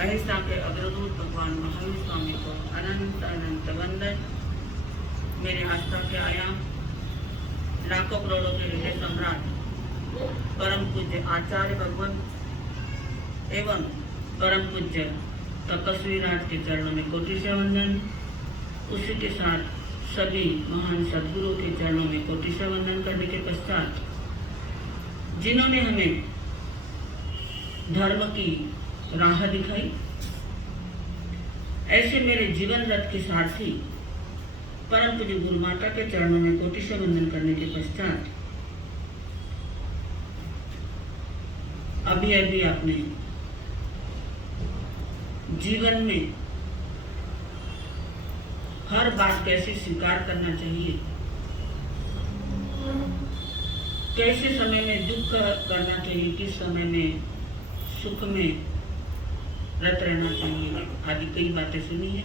अहिंसा के अग्रदूत भगवान महावीर स्वामी को अनंत अनंत वंदन। मेरे आस्था के आयाम लाखों करोड़ों के हृदय सम्राट परम पूज्य आचार्य भगवान एवं परम पूज्य तपस्वी राज के चरणों में कोटि से वंदन। उसी के साथ सभी महान सदगुरुओं के चरणों में कोटि से वंदन करने के पश्चात जिन्होंने हमें धर्म की राह दिखाई, ऐसे मेरे जीवन रथ के सारथी परम पूज्य गुरु माता के चरणों में कोटि से वंदन करने के पश्चात अभी अभी आपने जीवन में हर बात कैसे स्वीकार करना चाहिए, कैसे समय में दुख करना चाहिए, किस समय में सुख में रत रहना चाहिए आदि कई बातें सुनी है।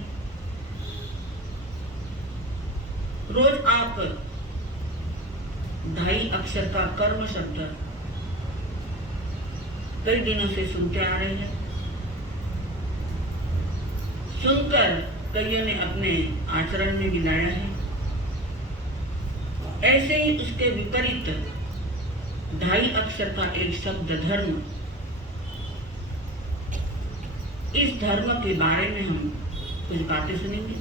रोज आप 2.5 अक्षर का कर्म शब्द कई दिनों से सुनते आ रहे हैं। सुनकर कईयों ने अपने आचरण में मिलाया है। ऐसे ही उसके विपरीत 2.5 अक्षर का एक शब्द धर्म, इस धर्म के बारे में हम कुछ बातें सुनेंगे।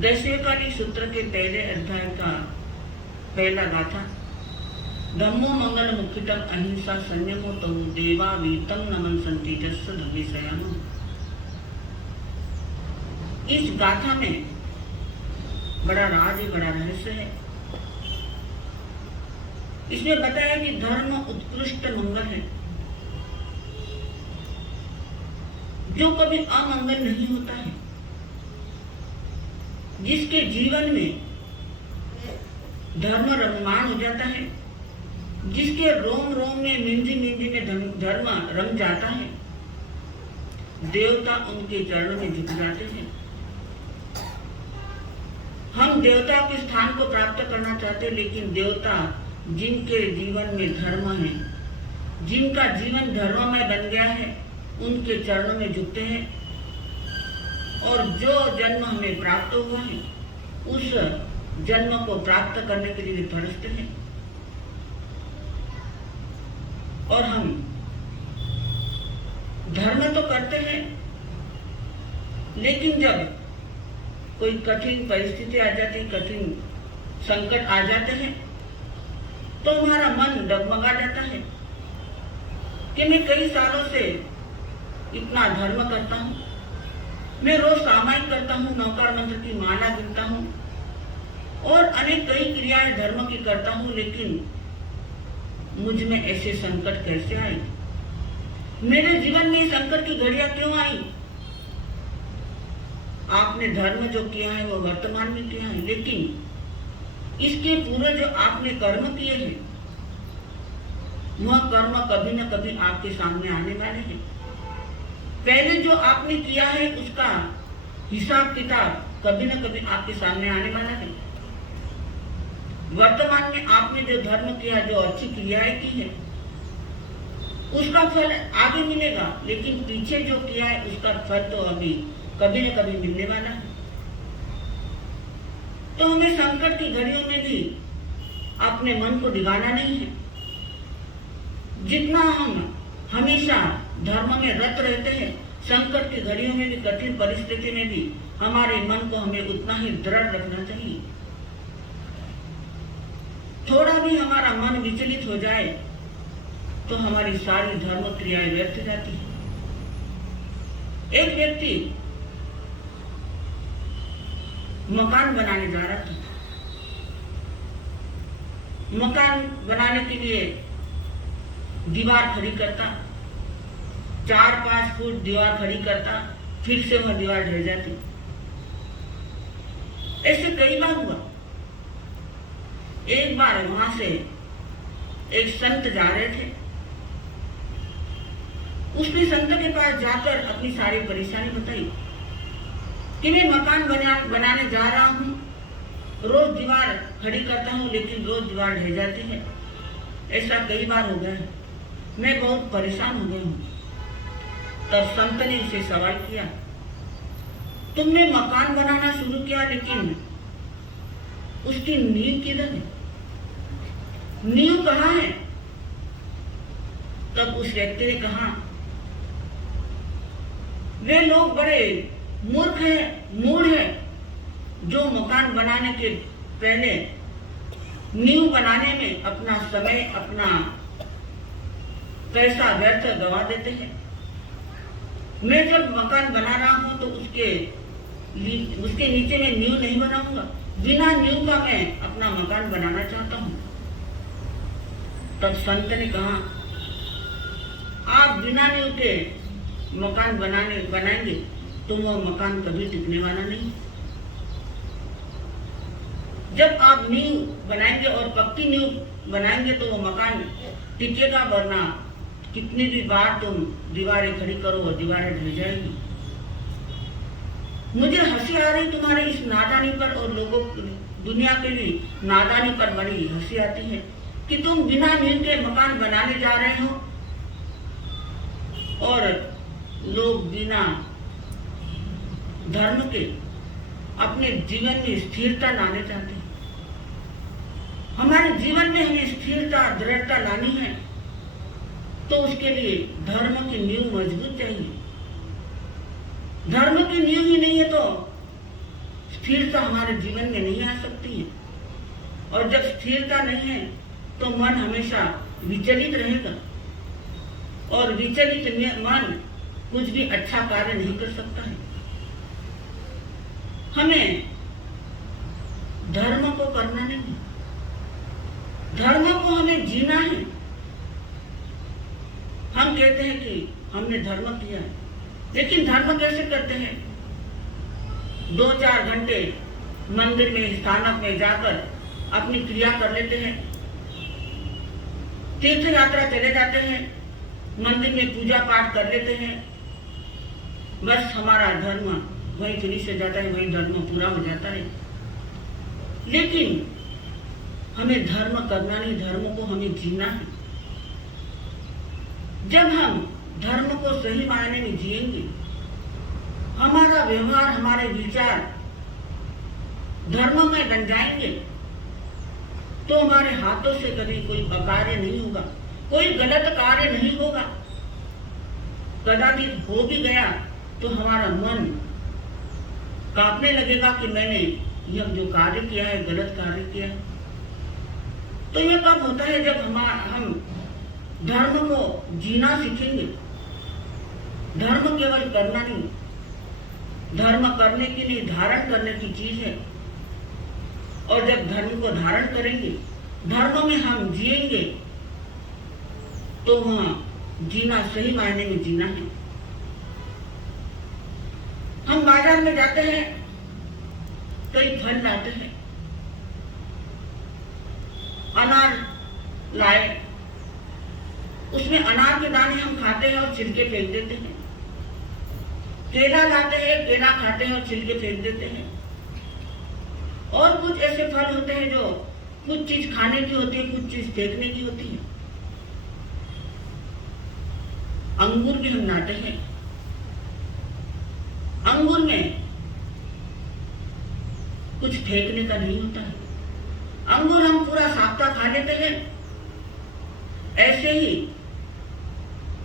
दशकाली सूत्र के पहले अध्याय का पहला गाथा, धम्मो मंगल मुखितम अहिंसा संयमो तौ देवा वीतम नमन संति जस्स धम्मिशयानो। इस गाथा में बड़ा राज, बड़ा रहस्य है। इसमें बताया कि धर्म उत्कृष्ट मंगल है, जो कभी अमंगल नहीं होता है, जिसके जीवन में धर्म रममान हो जाता है, जिसके रोम रोम में मिंजी मिंजी में धर्म रम जाता है, देवता उनके चरणों में झुक जाते हैं। हम देवता के स्थान को प्राप्त करना चाहते, लेकिन देवता जिनके जीवन में धर्म है, जिनका जीवन धर्ममय बन गया है, उनके चरणों में झुकते हैं। और जो जन्म हमें प्राप्त हुआ है, उस जन्म को प्राप्त करने के लिए तरसते हैं। और हम धर्म तो करते हैं, लेकिन जब कोई कठिन परिस्थिति आ जाती, कठिन संकट आ जाते हैं, तो हमारा मन डगमगा जाता है कि मैं कई सालों से इतना धर्म करता हूँ, मैं रोज सामायिक करता हूँ, नौकार मंत्र की माला गिनता हूँ और अनेक कई क्रियाएं धर्म की करता हूँ, लेकिन मुझ में ऐसे संकट कैसे आए? मेरे जीवन में संकट की घड़ियां क्यों आई? आपने धर्म जो किया है वो वर्तमान में किया है, लेकिन इसके पूरे जो आपने कर्म किए हैं, वह कर्म कभी न कभी आपके सामने आने वाले हैं। पहले जो आपने किया है उसका हिसाब किताब कभी न कभी आपके सामने आने वाला है। वर्तमान में आपने जो धर्म किया, जो अच्छी क्रियाएं की है, उसका फल आगे मिलेगा, लेकिन पीछे जो किया है उसका फल तो अभी कभी न कभी मिलने वाला है। तो हमें संकट की घड़ियों में भी अपने मन को डिगाना नहीं है। जितना हम हमेशा धर्म में रत रहते हैं, संकट की घड़ियों में भी, कठिन परिस्थिति में भी हमारे मन को हमें उतना ही दृढ़ रखना चाहिए। थोड़ा भी हमारा मन विचलित हो जाए तो हमारी सारी धर्म क्रियाएं व्यर्थ जाती है। एक व्यक्ति मकान बनाने जा रहा था। मकान बनाने के लिए दीवार खड़ी करता, 4-5 फुट दीवार खड़ी करता, फिर से वह दीवार ढह जाती। ऐसे कई बार हुआ। एक बार वहां से एक संत जा रहे थे। उसने संत के पास जाकर अपनी सारी परेशानी बताई कि मैं मकान बनाने जा रहा हूँ, रोज दीवार खड़ी करता हूँ, लेकिन रोज दीवार ढह जाती है। ऐसा कई बार हो गया है। मैं बहुत परेशान हो गई हूँ। तब संत ने उसे सवाल किया, तुमने मकान बनाना शुरू किया लेकिन उसकी नींव किधर है? नींव कहाँ है? तब उस व्यक्ति ने कहा, वे लोग बड़े मूर्ख हैं, मूढ़ हैं, जो मकान बनाने के पहले नींव बनाने में अपना समय, अपना पैसा व्यर्थ गवा देते हैं। मैं जब मकान बना रहा हूं तो उसके नीचे में नींव नहीं बनाऊंगा। बिना नींव का मैं अपना मकान बनाना चाहता हूं। तब संत ने कहा, आप बिना नींव के मकान बनाएंगे तो वो मकान कभी टिकने वाला नहीं। जब आप नींव बनाएंगे और पक्की नींव बनाएंगे तो वो मकान टिकेगा, वरना कितनी भी बार तुम दीवारें खड़ी करो और दीवारें ढह जाएंगी। मुझे हंसी आ रही तुम्हारे इस नादानी पर, और लोगों दुनिया के लिए नादानी पर बड़ी हंसी आती है कि तुम बिना नींव के मकान बनाने जा रहे हो और लोग बिना धर्म के अपने जीवन में स्थिरता लाने चाहते हैं। हमारे जीवन में हमें स्थिरता, दृढ़ता लानी है तो उसके लिए धर्म की नींव मजबूत चाहिए। धर्म की नींव ही नहीं है तो स्थिरता हमारे जीवन में नहीं आ सकती है। और जब स्थिरता नहीं है तो मन हमेशा विचलित रहेगा, और विचलित मन कुछ भी अच्छा कार्य नहीं कर सकता है। हमें धर्म को करना नहीं, धर्म को हमें जीना है। हम कहते हैं कि हमने धर्म किया है, लेकिन धर्म कैसे करते हैं? 2-4 घंटे मंदिर में, स्थानक में जाकर अपनी क्रिया कर लेते हैं, तीर्थ यात्रा चले जाते हैं, मंदिर में पूजा पाठ कर लेते हैं, बस हमारा धर्म वहीं फिनिश हो जाता है, वहीं धर्म पूरा हो जाता है। लेकिन हमें धर्म करना नहीं, धर्म को हमें जीना है। जब हम धर्म को सही मायने में जिएंगे, हमारा व्यवहार, हमारे विचार धर्म में बन जाएंगे, तो हमारे हाथों से कभी कोई अकार्य नहीं होगा, कोई गलत कार्य नहीं होगा। कदाचित हो भी गया तो हमारा मन कांपने लगेगा कि मैंने यह जो कार्य किया है गलत कार्य किया है। तो यह कब होता है? जब हम धर्म को जीना सीखेंगे। धर्म केवल करना नहीं, धर्म करने के लिए धारण करने की चीज है। और जब धर्म को धारण करेंगे, धर्म में हम जिएंगे, तो वहां जीना सही मायने में जीना है। हम बाजार में जाते हैं, कई फल लाते हैं, अनार लाए, उसमें अनार के दाने हम खाते हैं और छिलके फेंक देते हैं। केला लाते हैं, केला खाते हैं और छिलके फेंक देते हैं। और कुछ ऐसे फल होते हैं जो कुछ चीज खाने की होती है, कुछ चीज फेंकने की होती है। अंगूर भी हम लाते हैं, अंगूर में कुछ फेंकने का नहीं होता है, अंगूर हम पूरा साफ्ता खा लेते हैं। ऐसे ही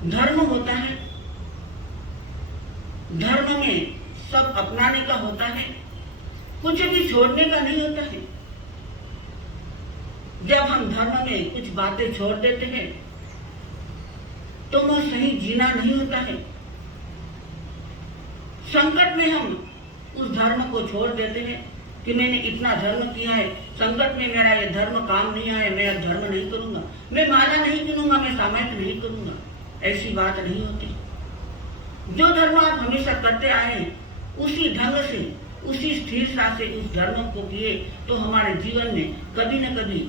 धर्म होता है, धर्म में सब अपनाने का होता है, कुछ भी छोड़ने का नहीं होता है। जब हम धर्म में कुछ बातें छोड़ देते हैं तो वह सही जीना नहीं होता है। संकट में हम उस धर्म को छोड़ देते हैं कि मैंने इतना धर्म किया है, संकट में मेरा ये धर्म काम नहीं आया, मैं अब धर्म नहीं करूंगा, मैं माला नहीं गिनूंगा, मैं सामायिक नहीं करूंगा। ऐसी बात नहीं होती। जो धर्म आप हमेशा करते आए हैं, उसी ढंग से, उसी स्थिरता से उस धर्म को किए तो हमारे जीवन में कभी न कभी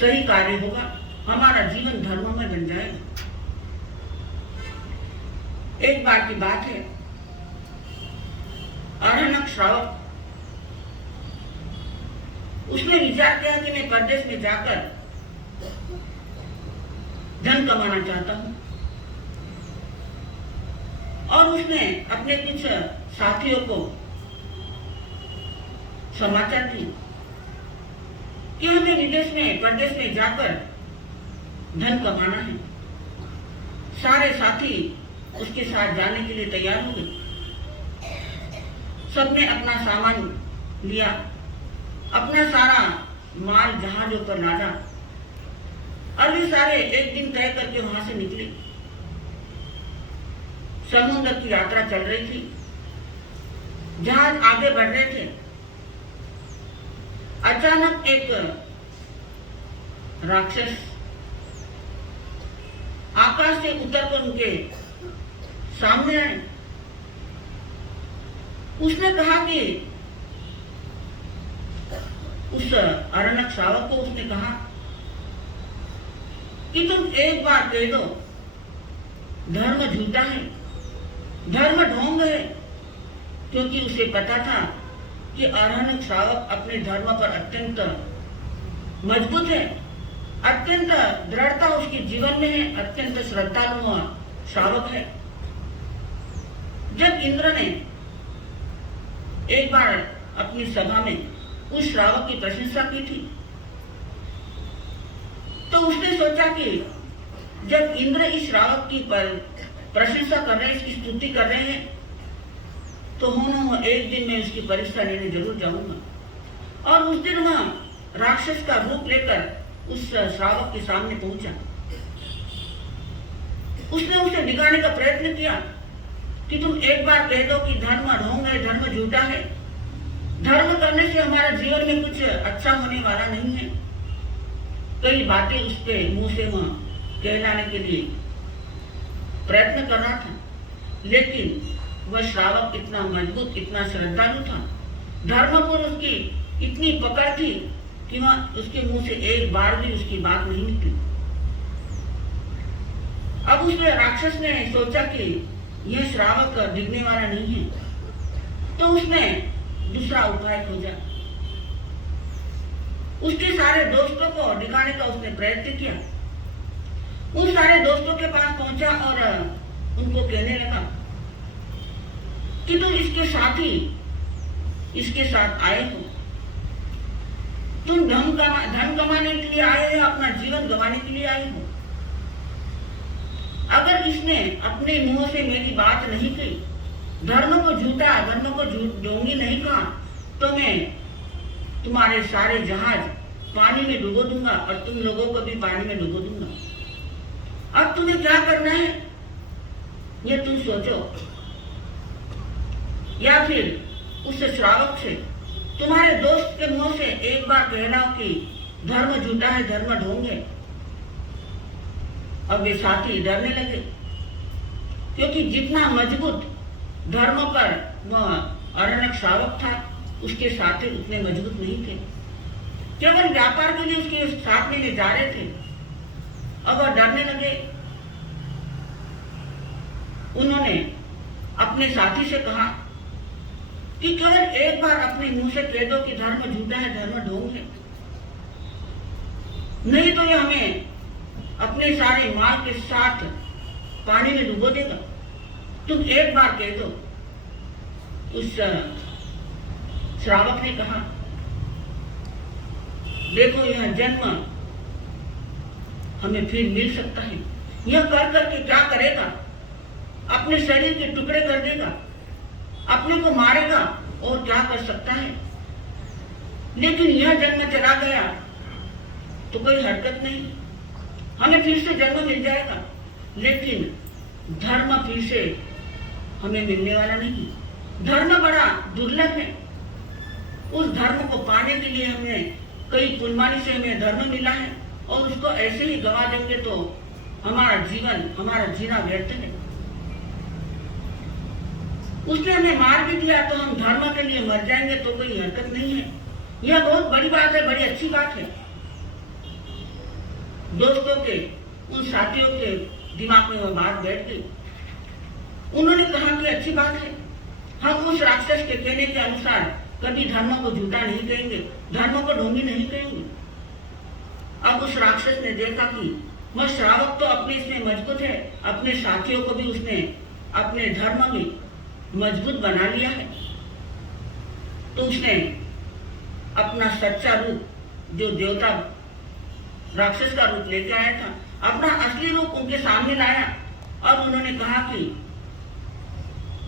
सही कार्य होगा, हमारा जीवन धर्म में बन जाएगा। एक बार की बात है, अरण्यक श्रावक, उसने विचार किया कि मैं परदेश में जाकर धन कमाना चाहता हूं। उसने अपने कुछ साथियों को समाचार दी कि हमें विदेश में प्रदेश में जाकर धन कमाना है। सारे साथी उसके साथ जाने के लिए तैयार हो गए। सबने अपना सामान लिया, अपना सारा माल जहाजों पर लादा और वे सारे एक दिन तय करके वहां से निकले। समुद्र की यात्रा चल रही थी, जहाज आगे बढ़ रहे थे। अचानक एक राक्षस आकाश से उतरकर उनके सामने आए। उसने कहा कि उस अरण्यक श्रावक को उसने कहा कि तुम एक बार कह दो धर्म झूठा है, धर्म ढोंग है, क्योंकि उसे पता था कि अरण्यक श्रावक अपने धर्म पर अत्यंत मजबूत है, अत्यंत दृढ़ता उसके जीवन में है, अत्यंत श्रद्धालु श्रावक है। जब इंद्र ने एक बार अपनी सभा में उस श्रावक की प्रशंसा की थी, तो उसने सोचा कि जब इंद्र इस श्रावक की प्रशंसा कर रहे हैं, इसकी स्तुति कर रहे हैं, तो एक दिन मैं उसकी परीक्षा लेने जरूर जाऊंगा। और उस दिन वह राक्षस का रूप लेकर उस श्रावक के सामने पहुंचा। उसने उसे दिखाने का प्रयत्न किया कि तुम एक बार कह दो कि धर्म ढोंग है, धर्म झूठा है, धर्म करने से हमारा जीवन में कुछ अच्छा होने वाला नहीं है। कई बातें उसके मुंह से वह कहलाने के लिए प्रयत्न कर रहा था, लेकिन वह श्रावक इतना मजबूत, इतना श्रद्धालु था, धर्म पर उसकी इतनी पकड़ थी कि वह उसके मुंह से एक बार भी उसकी बात नहीं निकली। अब उस राक्षस ने सोचा कि यह श्रावक दिखने वाला नहीं है, तो उसने दूसरा उपाय खोजा। उसके सारे दोस्तों को दिखाने का उसने प्रयत्न किया। उन सारे दोस्तों के पास पहुंचा और उनको कहने लगा कि तुम इसके साथी इसके साथ आए हो, तुम धन कमाने के लिए आए हो, अपना जीवन गंवाने के लिए आए हो। अगर इसने अपने मुंह से मेरी बात नहीं कही, धर्म को झूठा, धर्म को ढोंगी नहीं कहा, तो मैं तुम्हारे सारे जहाज पानी में डुबो दूंगा और तुम लोगों को भी पानी में डुबो दूंगा। अब तुम्हें क्या करना है ये तुम सोचो, या फिर उस श्रावक से तुम्हारे दोस्त के मुंह से एक बार कहना कि धर्म झूठा है, धर्म ढोंग है। अब वे साथी डरने लगे, क्योंकि जितना मजबूत धर्म पर वह अरण्यक श्रावक था, उसके साथी उतने मजबूत नहीं थे। केवल व्यापार के लिए उसके साथ में ले जा रहे थे। अब वह डरने लगे। उन्होंने अपने साथी से कहा कि केवल एक बार अपने मुंह से कह दो कि धर्म झूठा है, धर्म ढोंग है, नहीं तो ये हमें अपने सारे माल के साथ पानी में डुबो देगा। तुम एक बार कह दो। उस श्रावक ने कहा, देखो यह जन्म हमें फिर मिल सकता है, यह कर करके क्या करेगा, अपने शरीर के टुकड़े कर देगा, अपने को मारेगा और क्या कर सकता है। लेकिन यह जन्म चला गया तो कोई हरकत नहीं, हमें फिर से जन्म मिल जाएगा, लेकिन धर्म फिर से हमें मिलने वाला नहीं। धर्म बड़ा दुर्लभ है। उस धर्म को पाने के लिए हमें कई कुर्बानी से हमें धर्म मिला है, और उसको ऐसे ही गवा देंगे तो हमारा जीवन, हमारा जीना व्यर्थ है। उसने हमें मार भी दिया तो हम धर्म के लिए मर जाएंगे तो कोई हरकत नहीं है। यह बहुत बड़ी बात है, बड़ी अच्छी बात है। दोस्तों के, उन साथियों के दिमाग में वह बात बैठ गई। उन्होंने कहा कि अच्छी बात है, हम उस राक्षस के कहने के अनुसार कभी धर्म को झूठा नहीं कहेंगे, धर्म को ढोंगी नहीं कहेंगे। अब उस राक्षस ने देखा कि वह श्रावक तो अपने इसमें मजबूत है, अपने साथियों को भी उसने अपने धर्म में मजबूत बना लिया है, तो उसने अपना सच्चा रूप, जो देवता राक्षस का रूप लेके आया था, अपना असली रूप उनके सामने लाया और उन्होंने कहा कि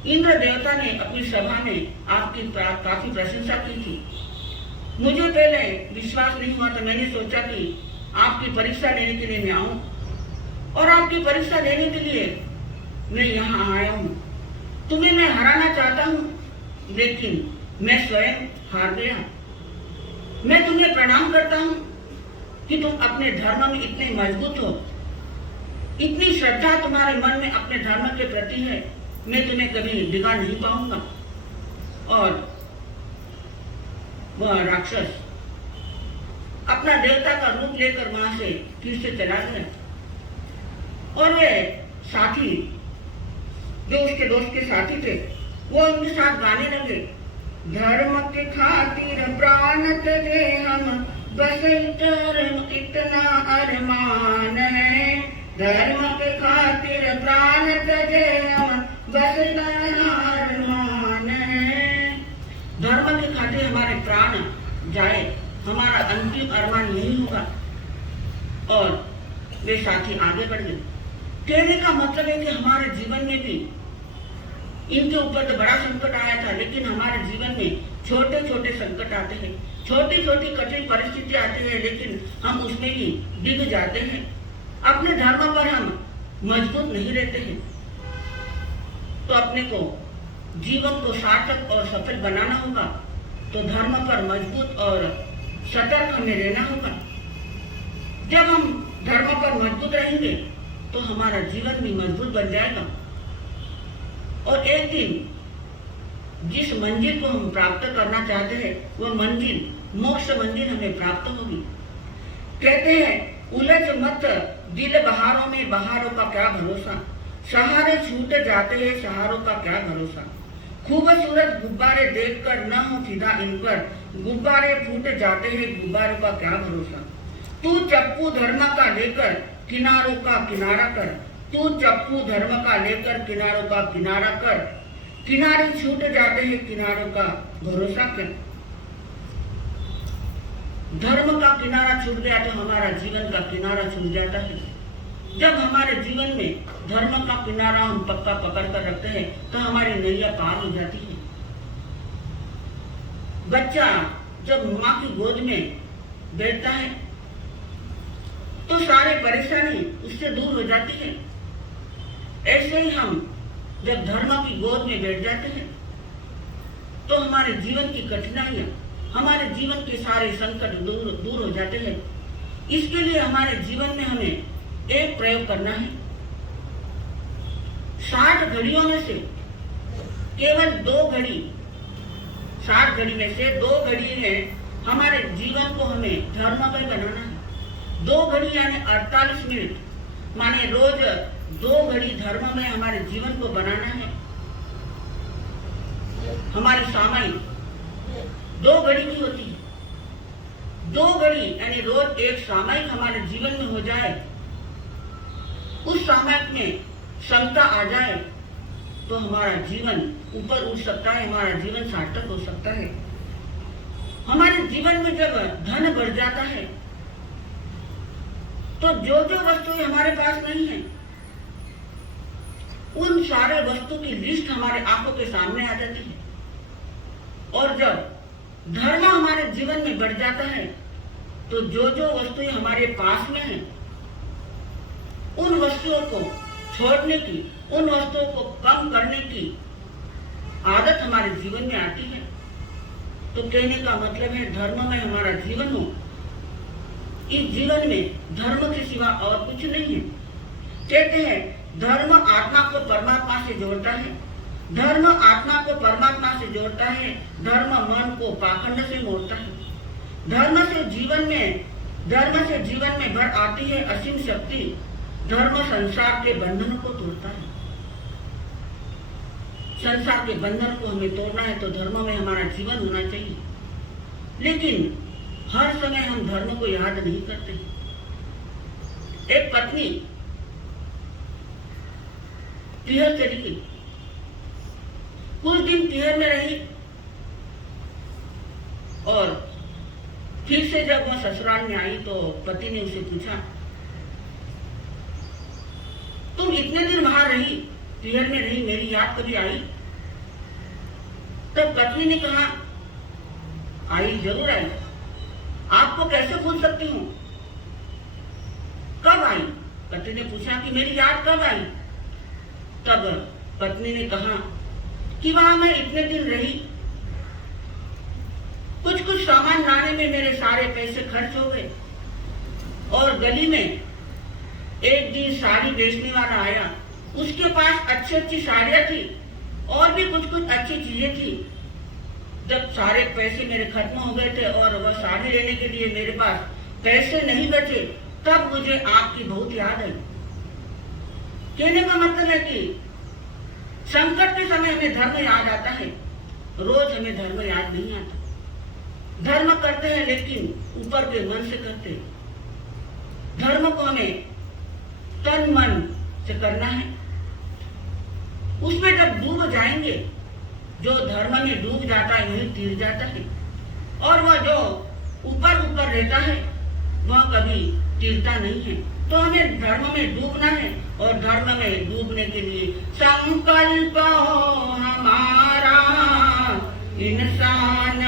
इंद्र देवता ने अपनी सभा में आपकी काफी प्रशंसा की थी। मुझे पहले विश्वास नहीं हुआ, तो मैंने सोचा कि आपकी परीक्षा लेने के लिए मैं आऊं, और आपकी परीक्षा लेने के लिए मैं यहाँ आया हूँ। तुम्हें मैं हराना चाहता हूँ, लेकिन मैं स्वयं हार गया। मैं तुम्हें प्रणाम करता हूँ कि तुम अपने धर्म में इतने मजबूत हो, इतनी श्रद्धा तुम्हारे मन में अपने धर्म के प्रति है, मैं तुम्हें कभी डिगा नहीं पाऊंगा। और वह राक्षस अपना देवता का रूप लेकर वहां से फिर से चला गया, और वे साथी जो उसके दोस्त के साथी थे, वो उनके साथ गाने लगे। धर्म के खातिर प्राण तजे हम, बस इतना अरमान है। धर्म के खातिर प्राण तजे हम, बस इतना अरमान है। धर्म के खातिर हमारे प्राण जाए, हमारा अंतिम अरमान यही होगा। और वे साथी आगे बढ़ गए। कहने का मतलब है कि हमारे जीवन में भी इनके ऊपर तो बड़ा संकट आया था, लेकिन हमारे जीवन में छोटे छोटे संकट आते हैं, छोटी छोटी कठिन परिस्थितियां आती है, लेकिन हम उसमें भी डिग जाते हैं। अपने धर्म पर हम मजबूत नहीं रहते हैं। तो अपने को जीवन को सार्थक और सफल बनाना होगा, तो धर्म पर मजबूत और सतर्क हमें रहना होगा। जब हम धर्म पर मजबूत रहेंगे तो हमारा जीवन भी मजबूत बन जाएगा, और एक दिन जिस मंजिल को हम प्राप्त करना चाहते हैं, वह मंजिल, मोक्ष मंजिल हमें प्राप्त होगी। कहते हैं, उलझ मत दिल बहारों में, बहारों का क्या भरोसा। सहारे छूट जाते हैं, सहारों का क्या भरोसा। खूबसूरत गुब्बारे देखकर न हो फिदा इन पर, गुब्बारे फूट जाते हैं, गुब्बारों का क्या भरोसा। तू चप्पू धर्म का लेकर किनारों का किनारा कर, तू चप्पू धर्म का लेकर किनारों का किनारा कर। किनारे छूट जाते हैं, किनारों का भरोसा कर। धर्म का किनारा छूट गया तो हमारा जीवन का किनारा छूट जाता है। जब हमारे जीवन में धर्म का किनारा हम पक्का पकड़ कर रखते हैं, तो हमारी नैया पार हो जाती है। बच्चा जब माँ की गोद में बैठता है तो सारी परेशानी उससे दूर हो जाती है। ऐसे ही हम जब धर्म की गोद में बैठ जाते हैं तो हमारे जीवन की कठिनाइयां, हमारे जीवन के सारे संकट दूर हो जाते हैं। इसके लिए हमारे जीवन में हमें एक प्रयोग करना है। 60 घड़ियों में से केवल 2 घड़ी, 60 घड़ी में से 2 घड़ी में हमारे जीवन को हमें धर्ममय बनाना है। 2 घड़ी यानी 48 मिनट, माने रोज 2 घड़ी धर्म में हमारे जीवन को बनाना है। हमारी सामायिक 2 घड़ी की होती है। 2 घड़ी यानी रोज एक सामायिक हमारे जीवन में हो जाए, उस सामायिक में क्षमता आ जाए तो हमारा जीवन ऊपर उठ सकता है, हमारा जीवन सार्थक हो सकता है। हमारे जीवन में जब धन बढ़ जाता है तो जो जो वस्तुएं हमारे पास नहीं है, उन सारे वस्तु की लिस्ट हमारे आंखों के सामने आ जाती है। और जब धर्म हमारे जीवन में बढ़ जाता है तो जो जो वस्तुएं हमारे पास में है, उन वस्तुओं को छोड़ने की, उन वस्तुओं को कम करने की आदत हमारे जीवन में आती है। तो कहने का मतलब है धर्म में हमारा जीवन हो। इस जीवन में धर्म के सिवा और कुछ नहीं है। कहते हैं धर्म आत्मा को परमात्मा से जोड़ता है, धर्म आत्मा को परमात्मा से जोड़ता है, धर्म मन को पाखंड से मोड़ता है। धर्म से जीवन में भर आती है असीम शक्ति। धर्म संसार के बंधन को तोड़ता है। संसार के बंधन को हमें तोड़ना है तो धर्म में हमारा जीवन होना चाहिए। लेकिन हर समय हम धर्म को याद नहीं करते। एक पत्नी तिहर चली गई। कुछ दिन तिहर में रही और फिर से जब वह ससुराल में आई तो पति ने उसे पूछा, तुम इतने दिन वहां रही, तिहर में रही, मेरी याद कभी आई? तब पत्नी ने कहा, आई, जरूर आई, आपको कैसे भूल सकती हूँ। कब आई? पति ने पूछा कि मेरी याद कब आई? तब पत्नी ने कहा कि वहां मैं इतने दिन रही, कुछ कुछ सामान लाने में मेरे सारे पैसे खर्च हो गए और गली में एक दिन साड़ी बेचने वाला आया, उसके पास अच्छी अच्छी साड़ियां थी और भी कुछ कुछ अच्छी चीजें थी। जब सारे पैसे मेरे खत्म हो गए थे और वह साड़ी लेने के लिए मेरे पास पैसे नहीं बचे, तब मुझे आपकी बहुत याद आई। कहने का मतलब है कि संकट के समय हमें धर्म याद आता है, रोज हमें धर्म याद नहीं आता। धर्म करते हैं लेकिन ऊपर के मन से करते हैं। धर्म को हमें तन मन से करना है। उसमें जब डूब जाएंगे, जो धर्म में डूब जाता है वही तीर जाता है, और वह जो ऊपर ऊपर रहता है वह कभी तीरता नहीं है। तो हमें धर्म में डूबना है और धर्म में डूबने के लिए संकल्प हो हमारा इंसान